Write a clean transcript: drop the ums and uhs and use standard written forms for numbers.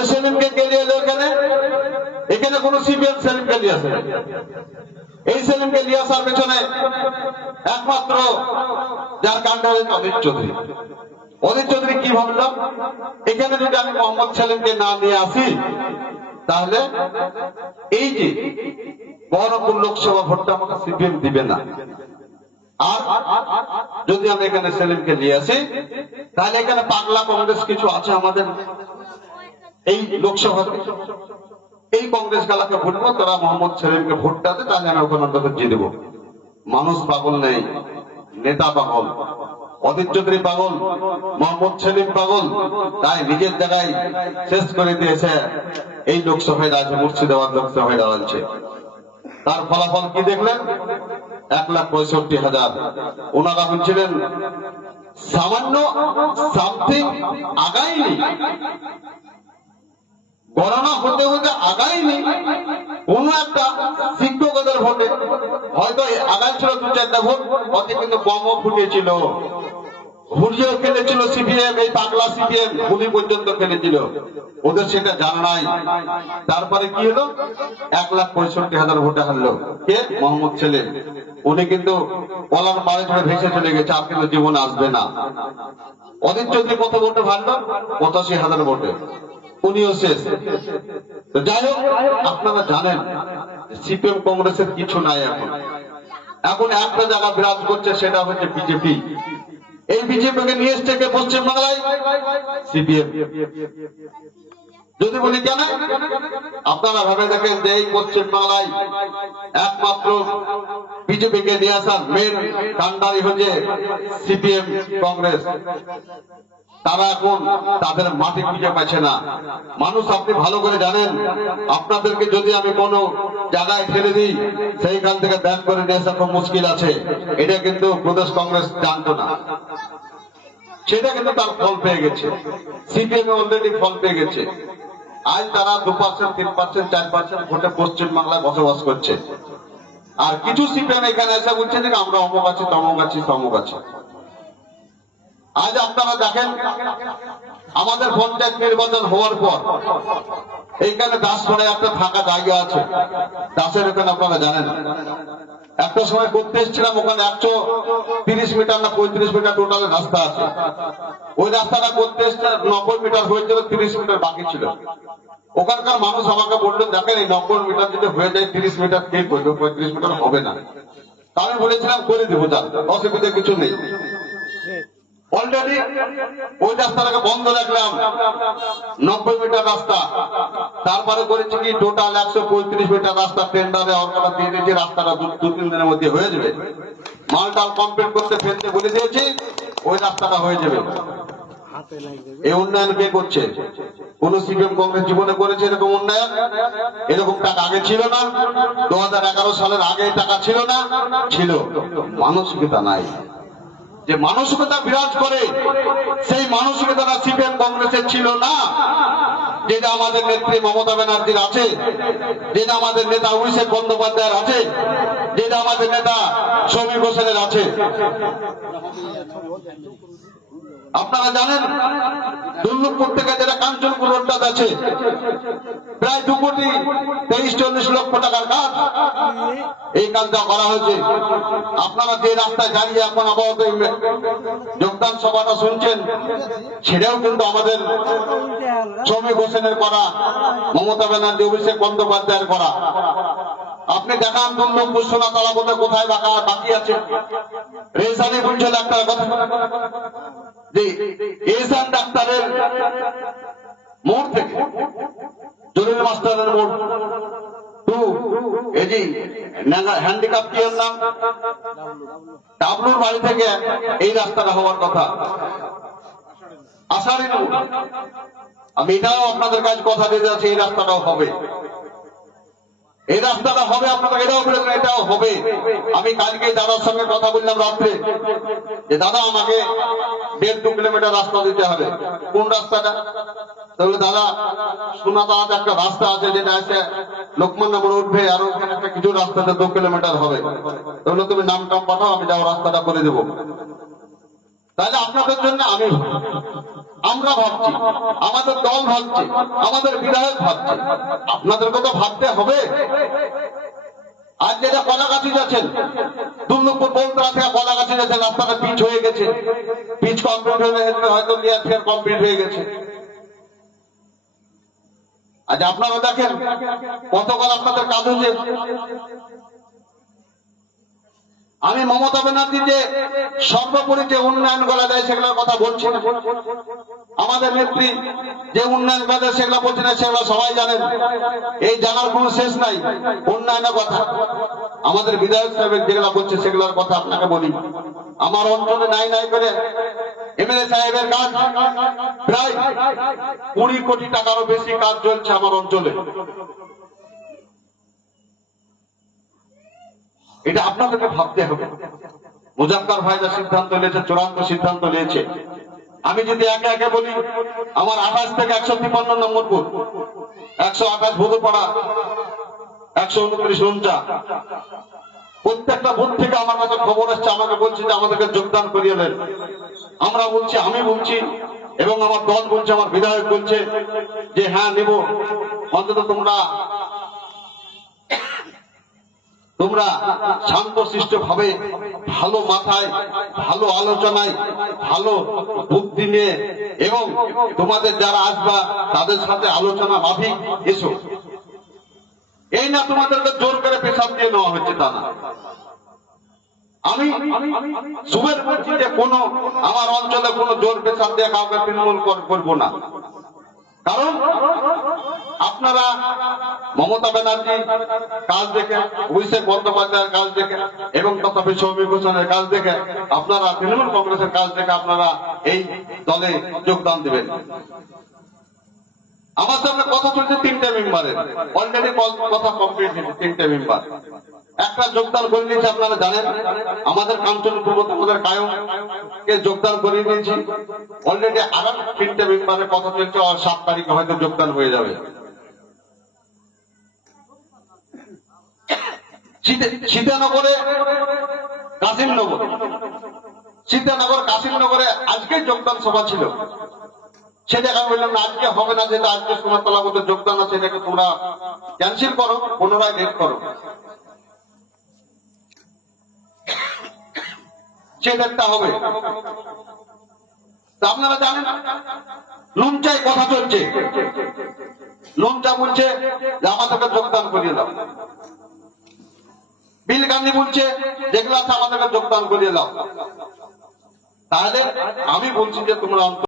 তবে সেলিমকে কে নিয়ে এলো এখানে? এখানে কোন সিপিএম সেলিমকে নিয়ে আসে। এই সেলিমকে নিয়ে আসার পেছনে একমাত্র যার কাণ্ড হয়েছে অধীর চৌধুরী। অধীর চৌধুরী কি ভাবলো, এখানে যদি আমি মোহাম্মদ সেলিমকে না নিয়ে আসি তাহলে এই যে বহরমপুর লোকসভা ভোটটা আমাকে সিপিএম দিবে না, আর যদি আমি এখানে সেলিমকে নিয়ে আসি তাহলে এখানে পাগলা কংগ্রেস কিছু আছে আমাদের এই লোকসভাতে, এই কংগ্রেস গালাকে ভোটবো, তারা মোহাম্মদ সেলিমকে ভোটটা দে, তাহলে আমি ওখানে অন্তত জিতবো। মানুষ পাগল নেই, নেতা পাগল। অধীর চৌধুরী পাগল, মোহাম্মদ সেলিম পাগল, তাই নিজের জায়গায় শেষ করে দিয়েছে। এই লোকসভায় আছে, মুর্শিদাবাদ লোকসভায় দাঁড়াচ্ছে। তার ফলাফল কি দেখলেন? 1,65,000। ওনারা বলছিলেন সামান্য সামথিং আগায়নি, গণনা হতে হতে আগায়নি, কোন একটা শিক্ষকদের ভোটে হয়তো আগাই ছিল 2-4টা ভোট, অতি কিন্তু কমও ফুটেছিল, ঘুরিয়েও খেলেছিল সিপিএম, এই পাগলা সিপিএম গুলি পর্যন্ত খেলেছিল, ওদের সেটা জানা নাই। তারপরে কি হলো? 1,65,000 ভোটে হারলো কে? মোহাম্মদ সেলিম। উনি কিন্তু কলার মারে ধরে ভেসে চলে গেছে, আর কিন্তু জীবনে আসবে না। অধীর চৌধুরী কত ভোটে হারলো? 85,000 ভোটে, উনিও শেষ। যাই হোক, আপনারা জানেন সিপিএম কংগ্রেসের কিছু নাই এখন। এখন একটা জায়গা বিরাজ করছে, সেটা হচ্ছে বিজেপি। এই বিজেপিকে নিয়ে এসছে কে পশ্চিমবাংলায়? সিপিএম। যদি বলি কেন, আপনারা ভাবে দেখেন যে এই পশ্চিমবাংলায় একমাত্র বিজেপিকে নিয়ে আসার মেন কান্ডারি হচ্ছে সিপিএম কংগ্রেস। তারা এখন তাদের মাটি খুঁজে পাচ্ছে না। মানুষ আপনি ভালো করে জানেন, আপনাদেরকে যদি আমি কোনো জায়গায় ফেলে দিই, সেইখান থেকে ব্যাক করে নিয়ে আসা খুব মুশকিল আছে। এটা কিন্তু প্রদেশ কংগ্রেস জানতো না, সেটা কিন্তু তার ফল পেয়ে গেছে। সিপিএম অলরেডি ফল পেয়ে গেছে। আজ তারা 2%, 3%, 4% ভোটে পশ্চিমবাংলায় বসবাস করছে। আর কিছু সিপিএম এখানে এসে বলছে যে আমরা অমুক আছি, তমুক আছি, তমুক আছি। আজ আপনারা দেখেন, আমাদের পঞ্চায়েত নির্বাচন হওয়ার পর এইখানে দাসপাড়ায় একটা ফাঁকা জায়গা আছে, দাসের ওখানে আপনারা জানেন, একটা সময় করতে এসেছিলাম, ওখানে 130 মিটার না 35 মিটার টোটাল রাস্তা আছে। ওই রাস্তাটা করতে এসছে 90 মিটার হয়েছিল, 30 মিটার বাকি ছিল। ওখানকার মানুষ আমাকে বললেন, দেখেন এই 90 মিটার যদি হয়ে যায় 30 মিটার কে করবে, 35 মিটার হবে না। তা আমি বলেছিলাম করে দেবো, যান, অসুবিধা কিছু নেই। অলরেডি ওই রাস্তাটাকে বন্ধ রাখলাম, 90 মিটার রাস্তা। তারপরে করেছি কি টোটাল 135 মিটার রাস্তা টেন্ডারে অর্ডার দিয়ে দিয়েছি, রাস্তাটা 2-3 দিনের মধ্যে হয়ে যাবে। মালটাল কমপ্লিট করতে ফেলতে বলে দিয়েছি, ওই রাস্তাটা হয়ে যাবে। এই উন্নয়ন কে করছে? কোন সিপিএম কংগ্রেস জীবনে করেছে এরকম উন্নয়ন? এরকম টাকা আগে ছিল না। 2011 সালের আগে টাকা ছিল না, ছিল, মানসিকতা নাই। যে মানসিকতা বিরাজ করে, সেই মানসিকতা সিপিএম কংগ্রেসের ছিল না। যেটা আমাদের নেত্রী মমতা ব্যানার্জির আছে, যেটা আমাদের নেতা অভিষেক বন্দ্যোপাধ্যায়ের আছে, যেটা আমাদের নেতা সমীর হোসেনের আছে। আপনারা জানেন দুর্লভপুর থেকে যেটা কাঞ্চনপুর রোডটা আছে, প্রায় 2,23-24 লক্ষ টাকার কাজ, এই কাজটা করা হয়েছে। আপনারা যে রাস্তায় দাঁড়িয়ে এখন আপাতত যোগদান সভাটা শুনছেন, সেটাও কিন্তু আমাদের সমীর হোসেনের করা, মমতা ব্যানার্জি অভিষেক বন্দ্যোপাধ্যায়ের করা। আপনি দেখান দুর্লভপুর সোনা তালা কোথায় বাকি আছে। রেশানি বলছিল একটা কথা যে এসান ডাক্তারের মোড় থেকে জলিল মাস্টারের মোড় টু এই হ্যান্ডিক্যাপ কি এর নাম, ডাবলুর বাড়ি থেকে এই রাস্তাটা হওয়ার কথা। আষাঢ়ি মোড়, আমি এটাও আপনাদের কাছে কথা দিয়ে যাচ্ছি, এই রাস্তাটাও হবে, এই রাস্তাটা হবে। আপনারা এটাও বলেছেন এটাও হবে। আমি কালকে দাদার সঙ্গে কথা বললাম রাত্রে, যে দাদা আমাকে 1.5-2 কিলোমিটার রাস্তা দিতে হবে। কোন রাস্তাটা? তাহলে দাদা সোনাতলাতে একটা রাস্তা আছে, যেটা আছে লোকমান মোড় উঠবে, আর ওখানে একটা কিছু রাস্তাতে 2 কিলোমিটার হবে। তাহলে তুমি নাম টাম পাঠাও, আমি যাও রাস্তাটা করে দেবো। তাহলে আপনাদের জন্য আমি আমরা ভাবছি, আমাদের দল ভাবছে, আমাদের বিধায়ক ভাবছে, আপনাদেরকে তো ভাবতে হবে। আজ যেটা কলাগাছি যাচ্ছেন, দুর্লভপুর বলতলা থেকে কলাগাছি যাচ্ছেন, রাস্তাটা পিচ হয়ে গেছে, পিচ কমপ্লিট হয়ে গেছে, হয়তো লেয়ার ফেয়ার কমপ্লিট হয়ে গেছে। আজ আপনারা দেখেন কতকাল আপনাদের কাজ হচ্ছে। আমি মমতা ব্যানার্জি যে সর্বোপরি যে উন্নয়ন করা যায় সেগুলোর কথা বলছি না, আমাদের নেত্রী যে উন্নয়ন করা যায় সেগুলো বলছি না, সেগুলো সবাই জানেন, এই জানার কোনো শেষ নাই উন্নয়নের কথা। আমাদের বিধায়ক সাহেবের যেগুলো বলছে সেগুলোর কথা আপনাকে বলি। আমার অঞ্চলে নাই নাই করে এমএলএ সাহেবের কাজ প্রায় 20 কোটি টাকারও বেশি কাজ চলছে আমার অঞ্চলে। এটা আপনাদেরকে ভাবতে হবে। মুজাক্কার ভাই যা সিদ্ধান্ত নিয়েছে, চূড়ান্ত সিদ্ধান্ত নিয়েছে। আমি যদি একে একে বলি, আমার 28 থেকে 153 নম্বর বুথ, 128 ভোগপাড়া, 129 রুমচা, প্রত্যেকটা বুথ থেকে আমার কাছে খবর আসছে, আমাকে বলছে যে আমাদেরকে যোগদান করিয়ে দেন। আমরা বলছি, আমি বলছি এবং আমার দল বলছে, আমার বিধায়ক বলছে যে হ্যাঁ নেব। অন্তত তোমরা শান্তশিষ্ট ভাবে, ভালো মাথায়, ভালো আলোচনায়, ভালো বুদ্ধি নিয়ে এবং তোমাদের যারা আসবা তাদের সাথে আলোচনা মাফিক এসো। এই না তোমাদেরকে জোর করে পেশাব দিয়ে নেওয়া হচ্ছে, তা না। আমি সুবের বলছি যে কোনো আমার অঞ্চলে কোনো জোর পেশাব দিয়ে কাউকে তৃণমূল করবো না। কারণ আপনারা মমতা ব্যানার্জি কাজ দেখে, অভিষেক বন্দ্যোপাধ্যায়ের কাজ দেখে এবং তথাপি সৌমিক হোসেনের কাজ দেখে, আপনারা তৃণমূল কংগ্রেসের কাজ দেখে আপনারা এই দলে যোগদান দেবেন। আমার সামনে কথা চলছে 3টে মেম্বারের, অলরেডি কথা কমপ্লিট হয়েছে। 3টে মেম্বার একটা যোগদান করে নিয়েছে, আপনারা জানেন। আমাদের কাঞ্চন পূর্ব, আমাদের কায়মকে যোগদান করে নিয়েছি অলরেডি। আরো 3টে মেম্বারের কথা চলছে, আর 7 তারিখে হয়তো যোগদান হয়ে যাবে। সীতানগরে, কাশিমনগর, সীতানগর কাশিমনগরে আজকে যোগদান সভা ছিল। সেটাকে আমি বললাম না, আজকে হবে না, যেটা আজকে সুমাতলা মধ্যে যোগদান আছে, এটাকে তোমরা ক্যান্সেল করো, পুনরায় ডেট করো। সে ডেটটা হবে। আপনারা জানেন লুমচাই কথা চলছে, লুমচা বলছে যে আমাদেরকে যোগদান করিয়ে দাও। বিল গান্ধী বলছে যেগুলো আছে আমাদেরকে যোগদান করিয়ে দাও। তাহলে আমি বলছি যে তোমরা